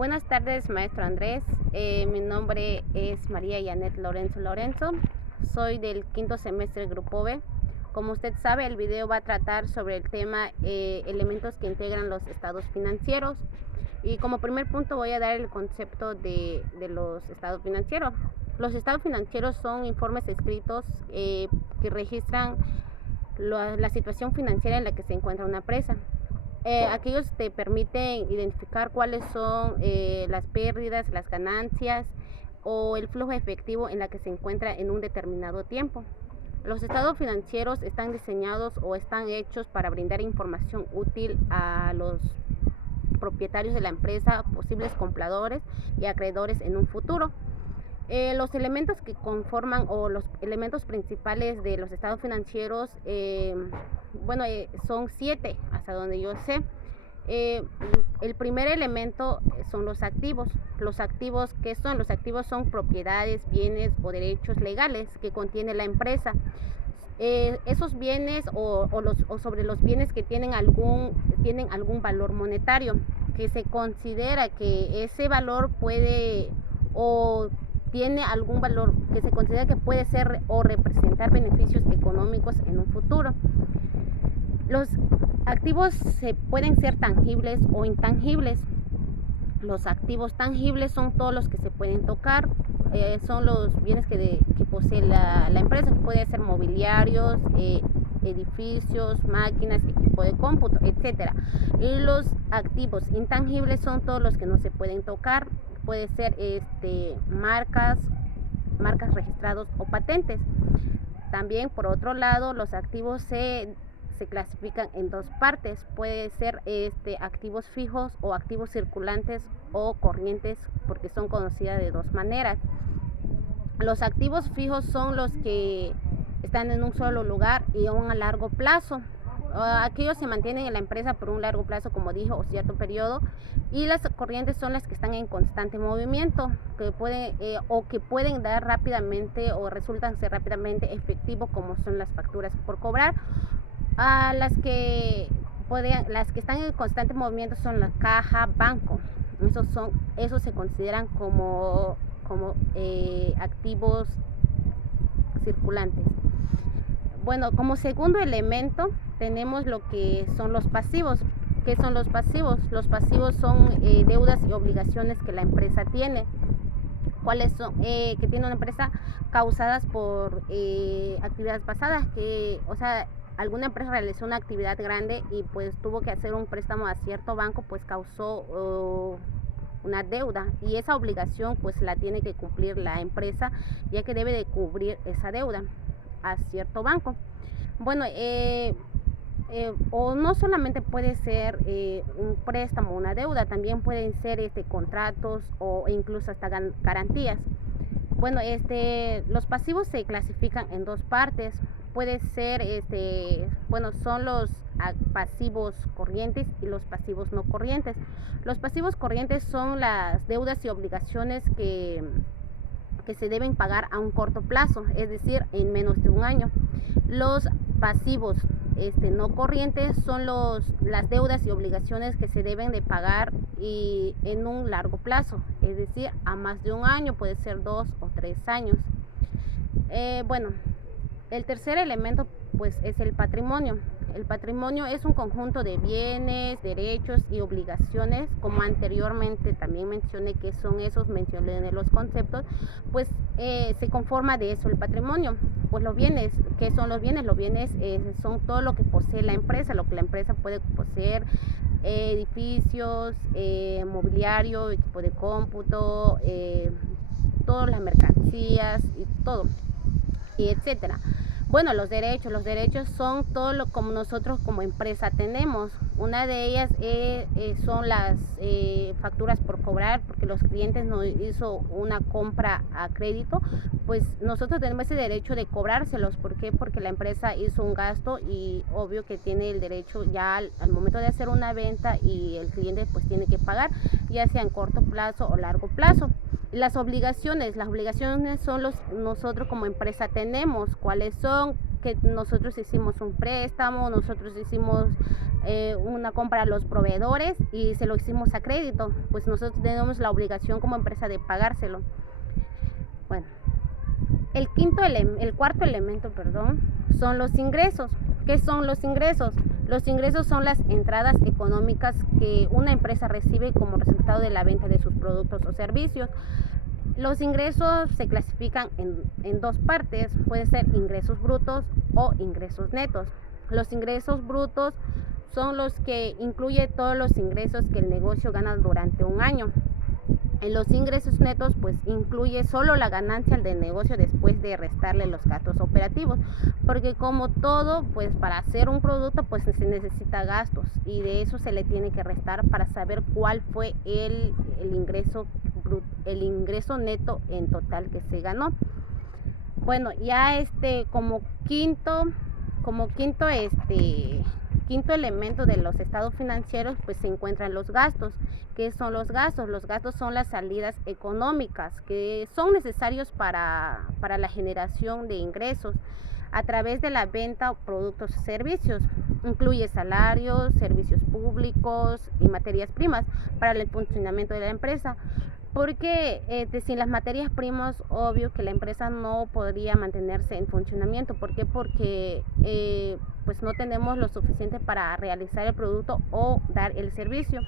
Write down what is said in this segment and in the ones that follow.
Buenas tardes, maestro Andrés. Mi nombre es María Yanet Lorenzo. Soy del quinto semestre Grupo B. Como usted sabe, el video va a tratar sobre el tema elementos que integran los estados financieros. Y como primer punto voy a dar el concepto de los estados financieros. Los estados financieros son informes escritos que registran la situación financiera en la que se encuentra una empresa. Aquellos te permiten identificar cuáles son las pérdidas, las ganancias o el flujo efectivo en la que se encuentra en un determinado tiempo. Los estados financieros están diseñados o están hechos para brindar información útil a los propietarios de la empresa, posibles compradores y acreedores en un futuro. Los elementos que conforman o los elementos principales de los estados financieros, son 7 hasta donde yo sé. El primer elemento son los activos. Los activos, ¿qué son? Los activos son propiedades, bienes o derechos legales que contiene la empresa. Esos bienes o sobre los bienes que tienen algún valor monetario, que se considera que ese valor puede o tiene algún valor que se considera que puede ser o representar beneficios económicos en un futuro. Los activos pueden ser tangibles o intangibles. Los activos tangibles son todos los que se pueden tocar, son los bienes que posee la empresa, que puede ser mobiliarios, edificios, máquinas, equipo de cómputo, etcétera. Y los activos intangibles son todos los que no se pueden tocar, puede ser marcas registradas o patentes. También, por otro lado, los activos se clasifican en dos partes. Puede ser activos fijos o activos circulantes o corrientes, porque son conocidas de dos maneras. Los activos fijos son los que están en un solo lugar y a largo plazo. Aquellos se mantienen en la empresa por un largo plazo, como dijo, o cierto periodo, y las corrientes son las que están en constante movimiento, que pueden dar rápidamente o resultan ser rápidamente efectivos, como son las facturas por cobrar. Las que están en constante movimiento son la caja, banco. Esos se consideran como activos circulantes. Bueno, como segundo elemento tenemos lo que son los pasivos. ¿Qué son los pasivos? Los pasivos son deudas y obligaciones que la empresa tiene. ¿Cuáles son? Que tiene una empresa causadas por actividades pasadas, alguna empresa realizó una actividad grande y pues tuvo que hacer un préstamo a cierto banco, pues causó una deuda, y esa obligación pues la tiene que cumplir la empresa, ya que debe de cubrir esa deuda a cierto banco. Bueno, o no solamente puede ser un préstamo o una deuda, también pueden ser contratos o incluso hasta garantías. Bueno, los pasivos se clasifican en dos partes. Puede ser, son los pasivos corrientes y los pasivos no corrientes. Los pasivos corrientes son las deudas y obligaciones que se deben pagar a un corto plazo, es decir, en menos de un año. Los pasivos no corrientes son las deudas y obligaciones que se deben de pagar y en un largo plazo, es decir, a más de un año, puede ser 2 o 3 años. El tercer elemento pues es el patrimonio. El patrimonio es un conjunto de bienes, derechos y obligaciones, como anteriormente también mencioné que son esos, mencioné los conceptos, pues se conforma de eso el patrimonio. Pues los bienes, ¿qué son los bienes? Los bienes son todo lo que posee la empresa, lo que la empresa puede poseer, edificios, mobiliario, equipo de cómputo, todas las mercancías y todo, y etcétera. Bueno, los derechos son todo lo como nosotros como empresa tenemos. Una de ellas son las facturas por cobrar, porque los clientes nos hizo una compra a crédito, pues nosotros tenemos ese derecho de cobrárselos. ¿Por qué? Porque la empresa hizo un gasto y obvio que tiene el derecho ya al momento de hacer una venta, y el cliente pues tiene que pagar, ya sea en corto plazo o largo plazo. Las obligaciones son nosotros como empresa tenemos. ¿Cuáles son? Que nosotros hicimos un préstamo, nosotros hicimos una compra a los proveedores y se lo hicimos a crédito, pues nosotros tenemos la obligación como empresa de pagárselo. Bueno, el cuarto elemento, son los ingresos. ¿Qué son los ingresos? Los ingresos son las entradas económicas que una empresa recibe como resultado de la venta de sus productos o servicios. Los ingresos se clasifican en dos partes, puede ser ingresos brutos o ingresos netos. Los ingresos brutos son los que incluye todos los ingresos que el negocio gana durante un año. En los ingresos netos, pues incluye solo la ganancia del negocio después de restarle los gastos operativos, porque como todo, pues para hacer un producto, pues se necesita gastos y de eso se le tiene que restar para saber cuál fue el ingreso neto en total que se ganó. Bueno, ya quinto elemento de los estados financieros, pues se encuentran los gastos. ¿Qué son los gastos? Los gastos son las salidas económicas que son necesarios para la generación de ingresos a través de la venta de productos o servicios. Incluye salarios, servicios públicos y materias primas para el funcionamiento de la empresa. Porque sin las materias primas, obvio que la empresa no podría mantenerse en funcionamiento. ¿Por qué? Porque pues no tenemos lo suficiente para realizar el producto o dar el servicio.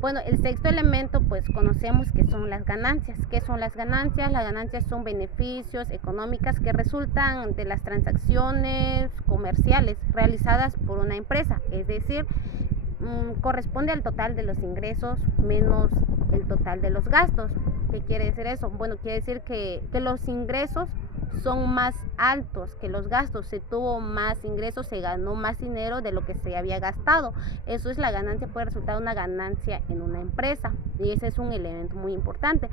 Bueno, el sexto elemento, pues conocemos que son las ganancias. ¿Qué son las ganancias? Las ganancias son beneficios económicos que resultan de las transacciones comerciales realizadas por una empresa, es decir, corresponde al total de los ingresos menos el total de los gastos. ¿Qué quiere decir eso? Bueno, quiere decir que los ingresos son más altos que los gastos. Se tuvo más ingresos, se ganó más dinero de lo que se había gastado. Eso es la ganancia, puede resultar una ganancia en una empresa y ese es un elemento muy importante.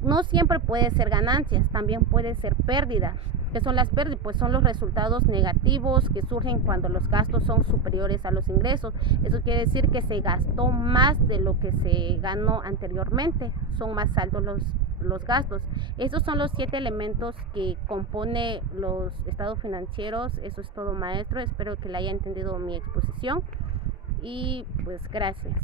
No siempre puede ser ganancias, también puede ser pérdidas. ¿Qué son las pérdidas? Pues son los resultados negativos que surgen cuando los gastos son superiores a los ingresos. Eso quiere decir que se gastó más de lo que se ganó anteriormente, son más altos los gastos. Esos son los 7 elementos que compone los estados financieros. Eso es todo, maestro. Espero que le haya entendido mi exposición y pues gracias.